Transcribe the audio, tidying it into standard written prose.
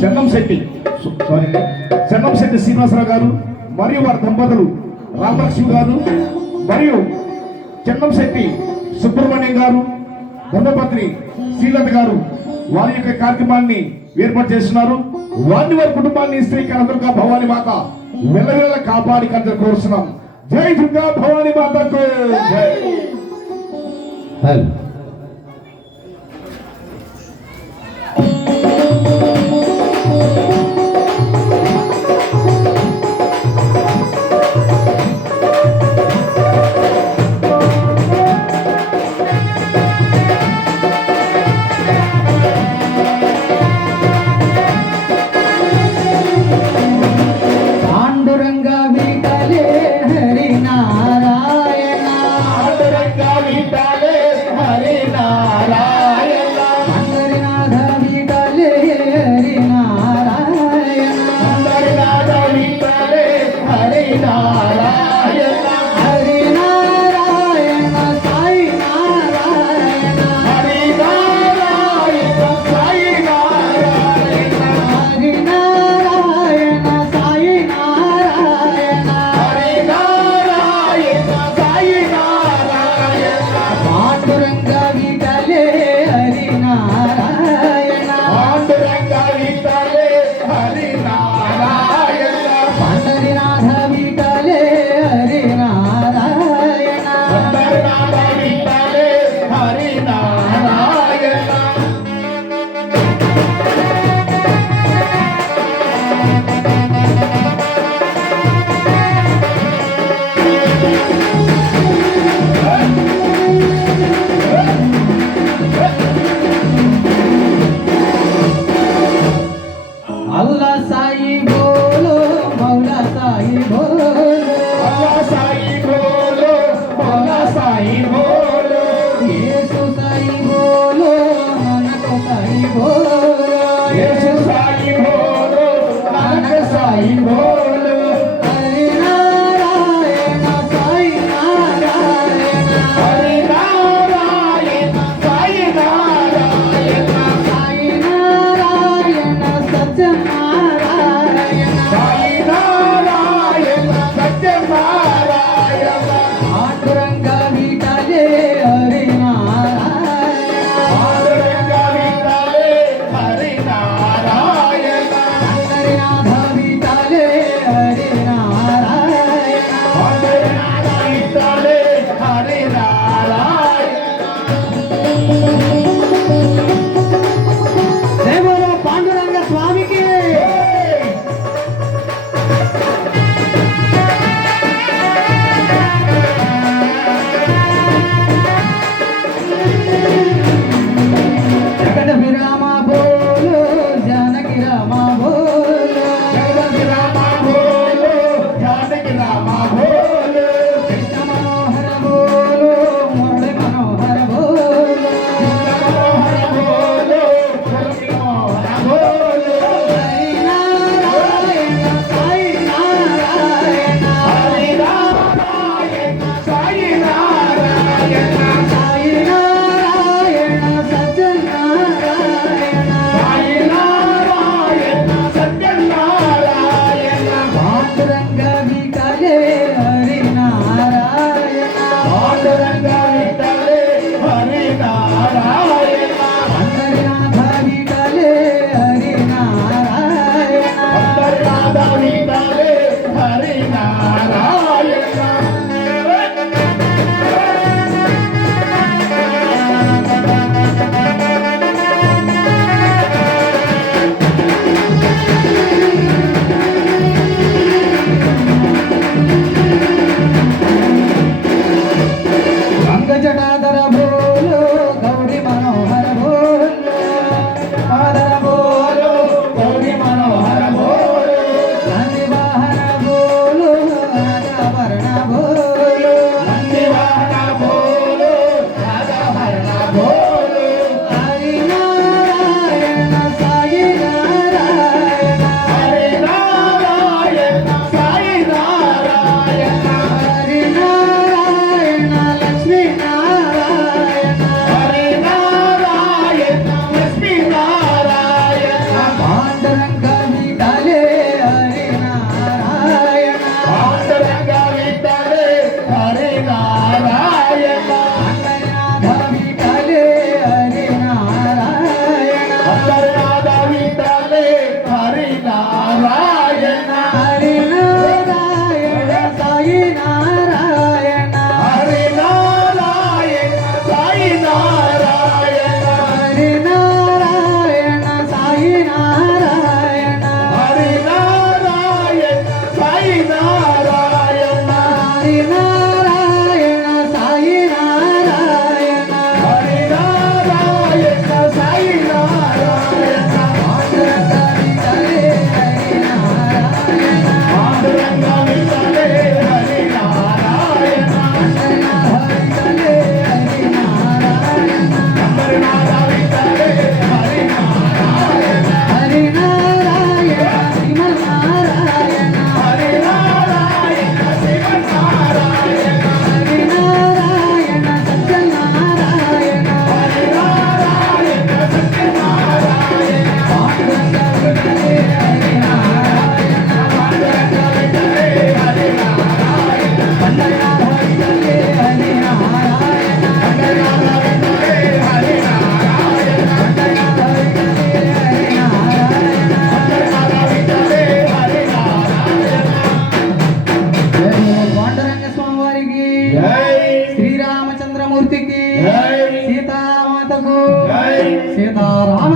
చెన్నంశెట్టి శ్రీనివాసరావు గారు మరియు వారి దంపతులు రామలక్ష్మి గారు మరియు చెన్నంశెట్టి సుబ్రహ్మణ్యం గారు ధర్మపత్ని శ్రీలత గారు వారి యొక్క కార్యక్రమాన్ని ఏర్పాటు చేస్తున్నారు. వారిని వారి కుటుంబాన్ని శ్రీ కనదుర్గా భవానీ మాత వెల్లవెల్ల కాపాడి కందరు కోరుతున్నాం. జై దుర్గా భవానీ మాతకు జై. హరి పాండురంగ విఠలే హరి నారాయణ పాండురంగ విఠలే హరి నారాయణ అంబరనాథ విఠలే హరి నారాయణ అంబరనాథ విఠలే హరి నారాయణ హరి నారాయణ సాయి నారాయణ హరి నారాయణ సాయి నారాయణ హరి నారాయణ సాయి నారాయణ హరి నారాయణ సాయి నారాయణ హరి నారాయణ సాయి నారాయణ హరి నారాయణ సాయి నారాయణ పాండురంగ విఠలే హరి నారాయణ పాండురంగ విఠలే హరి నారాయణ హరి నారాయణ శ్రీమన్నారాయణ హరి నారాయణ శివనారాయణ హరి నారాయణ సత్యనారాయణ హరి నారాయణ సత్యనారాయణ పాండురంగ విఠలే హరి నారాయణ పాండురంగ విఠలే హరి నారాయణ పండరనాథ విఠలే హరి నారాయణ పండరనాథ విఠలే హరి నారాయణ పండరనాథ విఠలే హరి నారాయణ పండరనాథ విఠలే హరి నారాయణ జై పాండురంగ స్వామి వారికి జై శ్రీరామచంద్రమూర్తికి జై సీతామాతకు జై సీతారామ